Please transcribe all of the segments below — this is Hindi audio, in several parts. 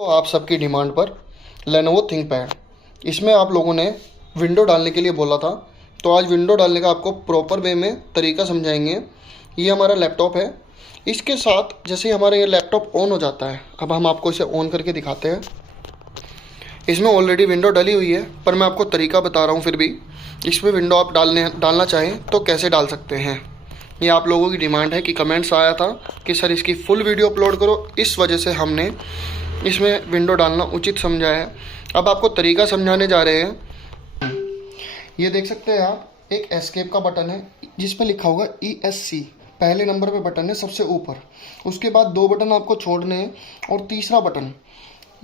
तो आप सबकी डिमांड पर लेनोवो थिंकपैड, इसमें आप लोगों ने विंडो डालने के लिए बोला था, तो आज विंडो डालने का आपको प्रॉपर वे में तरीका समझाएंगे। ये हमारा लैपटॉप है। इसके साथ जैसे ही हमारा ये लैपटॉप ऑन हो जाता है, अब हम आपको इसे ऑन करके दिखाते हैं। इसमें ऑलरेडी विंडो डली हुई है, पर मैं आपको तरीका बता रहा हूँ। फिर भी इसमें विंडो आप डालना चाहें तो कैसे डाल सकते हैं। ये आप लोगों की डिमांड है कि कमेंट्स आया था कि सर इसकी फुल वीडियो अपलोड करो, इस वजह से हमने इसमें विंडो डालना उचित समझा है। अब आपको तरीका समझाने जा रहे हैं। ये देख सकते हैं आप, एक एस्केप का बटन है जिसमें लिखा होगा ESC, पहले नंबर पे बटन है सबसे ऊपर। उसके बाद दो बटन आपको छोड़ने हैं और तीसरा बटन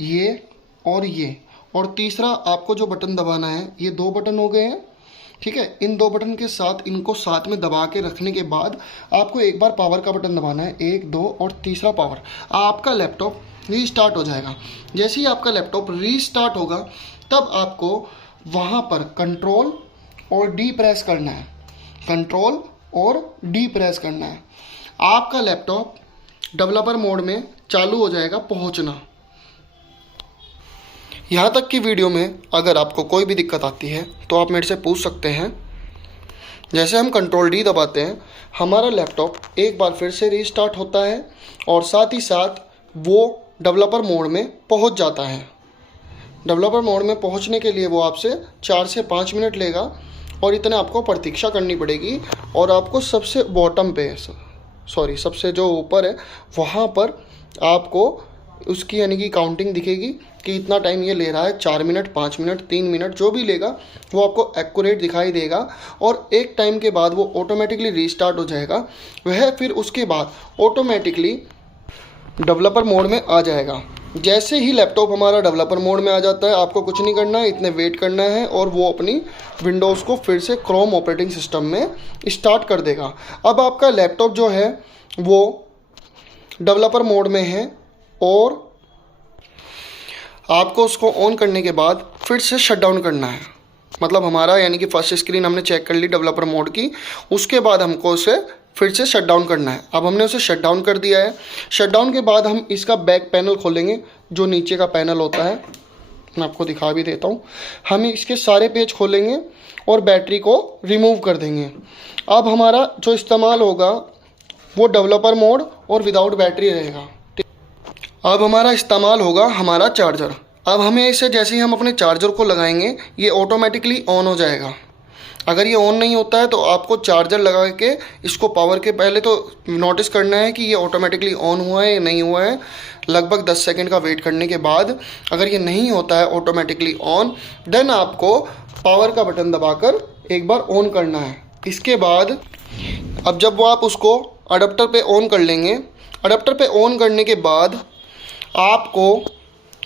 ये और तीसरा आपको जो बटन दबाना है, ये दो बटन हो गए हैं। ठीक है, इन दो बटन के साथ इनको साथ में दबा के रखने के बाद आपको एक बार पावर का बटन दबाना है, 1 2 और तीसरा पावर। आपका लैपटॉप रीस्टार्ट हो जाएगा। जैसे ही आपका लैपटॉप रीस्टार्ट होगा तब आपको वहाँ पर कंट्रोल और डी प्रेस करना है। कंट्रोल और डी प्रेस करना है। आपका लैपटॉप डेवलपर मोड में चालू हो जाएगा पहुँचना। यहाँ तक की वीडियो में अगर आपको कोई भी दिक्कत आती है तो आप मेरे से पूछ सकते हैं। जैसे हम कंट्रोल डी दबाते हैं, हमारा लैपटॉप एक बार फिर से रीस्टार्ट होता है और साथ ही साथ वो डेवलपर मोड में पहुंच जाता है। डेवलपर मोड में पहुंचने के लिए वो आपसे 4 से 5 मिनट लेगा और इतने आपको प्रतीक्षा करनी पड़ेगी। और आपको सबसे बॉटम पे सबसे जो ऊपर है वहाँ पर आपको उसकी यानी कि काउंटिंग दिखेगी कि इतना टाइम ये ले रहा है। 4 मिनट, 5 मिनट, 3 मिनट, जो भी लेगा वो आपको एक्यूरेट दिखाई देगा। और एक टाइम के बाद वो ऑटोमेटिकली रीस्टार्ट हो जाएगा। वह फिर उसके बाद ऑटोमेटिकली डेवलपर मोड में आ जाएगा। जैसे ही लैपटॉप हमारा डेवलपर मोड में आ जाता है, आपको कुछ नहीं करना है, इतने वेट करना है और वो अपनी विंडोज़ को फिर से क्रोम ऑपरेटिंग सिस्टम में स्टार्ट कर देगा। अब आपका लैपटॉप जो है वो डेवलपर मोड में है और आपको उसको ऑन करने के बाद फिर से शट डाउन करना है। मतलब हमारा यानी कि फर्स्ट स्क्रीन हमने चेक कर ली डेवलपर मोड की, उसके बाद हमको उसे फिर से शट डाउन करना है। अब हमने उसे शट डाउन कर दिया है। शट डाउन के बाद हम इसका बैक पैनल खोलेंगे, जो नीचे का पैनल होता है। मैं आपको दिखा भी देता हूँ। हम इसके सारे पेज खोलेंगे और बैटरी को रिमूव कर देंगे। अब हमारा जो इस्तेमाल होगा वो डेवलपर मोड और विदाउट बैटरी रहेगा। अब हमारा इस्तेमाल होगा हमारा चार्जर। अब हमें इसे जैसे ही हम अपने चार्जर को लगाएंगे ये ऑटोमेटिकली ऑन हो जाएगा। अगर ये ऑन नहीं होता है तो आपको चार्जर लगा के इसको पावर के पहले तो नोटिस करना है कि ये ऑटोमेटिकली ऑन हुआ है या नहीं हुआ है। लगभग 10 सेकंड का वेट करने के बाद अगर ये नहीं होता है ऑटोमेटिकली ऑन, देन आपको पावर का बटन दबाकर एक बार ऑन करना है। इसके बाद अब जब वो आप उसको अडेप्टर पे ऑन कर लेंगे, अडेप्टर पे ऑन करने के बाद आपको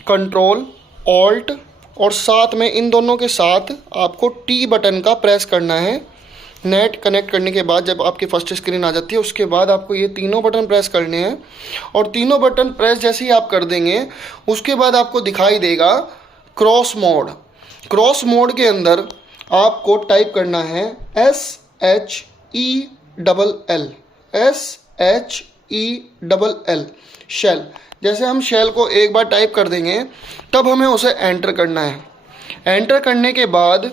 कंट्रोल ऑल्ट और साथ में इन दोनों के साथ आपको टी बटन का प्रेस करना है। नेट कनेक्ट करने के बाद जब आपकी फर्स्ट स्क्रीन आ जाती है, उसके बाद आपको ये तीनों बटन प्रेस करने हैं। और तीनों बटन प्रेस जैसे ही आप कर देंगे, उसके बाद आपको दिखाई देगा क्रॉस मोड। क्रॉस मोड के अंदर आपको टाइप करना है SHELL शेल। जैसे हम शेल को एक बार टाइप कर देंगे तब हमें उसे एंटर करना है। एंटर करने के बाद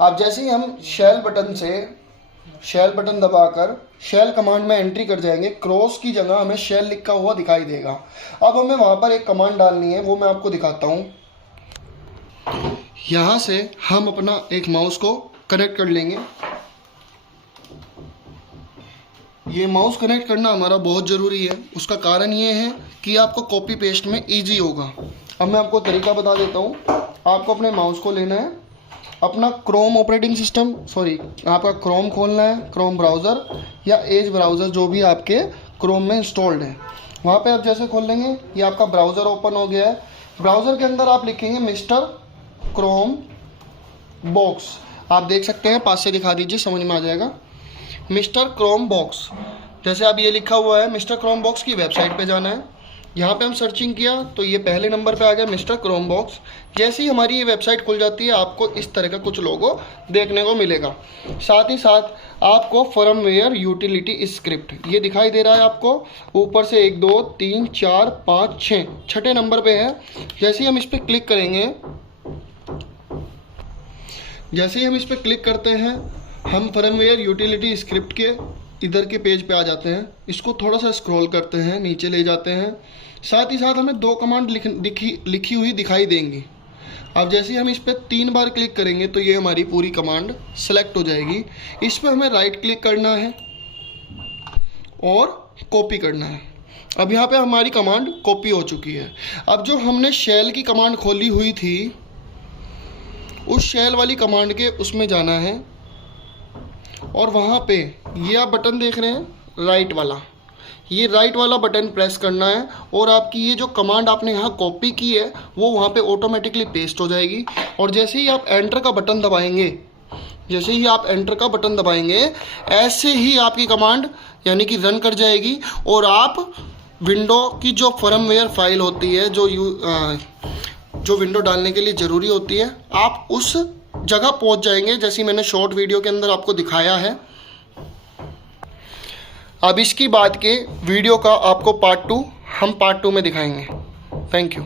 आप जैसे ही हम शेल बटन दबाकर शेल कमांड में एंट्री कर जाएंगे, क्रॉस की जगह हमें शेल लिखा हुआ दिखाई देगा। अब हमें वहाँ पर एक कमांड डालनी है, वो मैं आपको दिखाता हूँ। यहाँ से हम अपना एक माउस को कनेक्ट कर लेंगे। ये माउस कनेक्ट करना हमारा बहुत ज़रूरी है। उसका कारण ये है कि आपको कॉपी पेस्ट में इजी होगा। अब मैं आपको तरीका बता देता हूँ। आपको अपने माउस को लेना है, अपना क्रोम ऑपरेटिंग सिस्टम आपका क्रोम खोलना है, क्रोम ब्राउज़र या एज ब्राउज़र जो भी आपके क्रोम में इंस्टॉल्ड है, वहाँ पे आप जैसे खोल लेंगे ये आपका ब्राउज़र ओपन हो गया है। ब्राउज़र के अंदर आप लिखेंगे मिस्टर क्रोम बॉक्स। आप देख सकते हैं, पास से दिखा दीजिए, समझ में आ जाएगा। मिस्टर क्रोम बॉक्स, जैसे अब ये लिखा हुआ है, मिस्टर क्रोम बॉक्स की वेबसाइट पे जाना है। यहाँ पे हम सर्चिंग किया तो ये पहले नंबर पे आ गया मिस्टर क्रोमबॉक्स। जैसे ही हमारी ये वेबसाइट खुल जाती है आपको इस तरह का कुछ लोगो देखने को मिलेगा। साथ ही साथ आपको फर्मवेयर यूटिलिटी स्क्रिप्ट ये दिखाई दे रहा है आपको ऊपर से 1 2 3 4 5 6 छठे नंबर पे है। जैसे ही हम इस पर क्लिक करेंगे, जैसे ही हम इस पर क्लिक करते हैं हम फर्मवेयर यूटिलिटी स्क्रिप्ट के इधर के पेज पे आ जाते हैं। इसको थोड़ा सा स्क्रॉल करते हैं, नीचे ले जाते हैं। साथ ही साथ हमें 2 कमांड लिखी हुई दिखाई देंगी। अब जैसे ही हम इस पर 3 बार क्लिक करेंगे तो ये हमारी पूरी कमांड सेलेक्ट हो जाएगी। इस पर हमें राइट क्लिक करना है और कॉपी करना है। अब यहाँ पे हमारी कमांड कॉपी हो चुकी है। अब जो हमने शेल की कमांड खोली हुई थी उस शेल वाली कमांड के उसमें जाना है और वहाँ पे ये आप बटन देख रहे हैं राइट वाला, ये राइट वाला बटन प्रेस करना है और आपकी ये जो कमांड आपने यहाँ कॉपी की है वो वहाँ पे ऑटोमेटिकली पेस्ट हो जाएगी। और जैसे ही आप एंटर का बटन दबाएंगे, जैसे ही आप एंटर का बटन दबाएंगे ऐसे ही आपकी कमांड यानी कि रन कर जाएगी और आप विंडो की जो फर्मवेयर फाइल होती है जो विंडो डालने के लिए ज़रूरी होती है आप उस जगह पहुंच जाएंगे जैसी मैंने शॉर्ट वीडियो के अंदर आपको दिखाया है। अब इसकी बाद के वीडियो का आपको पार्ट 2 हम पार्ट 2 में दिखाएंगे। Thank you.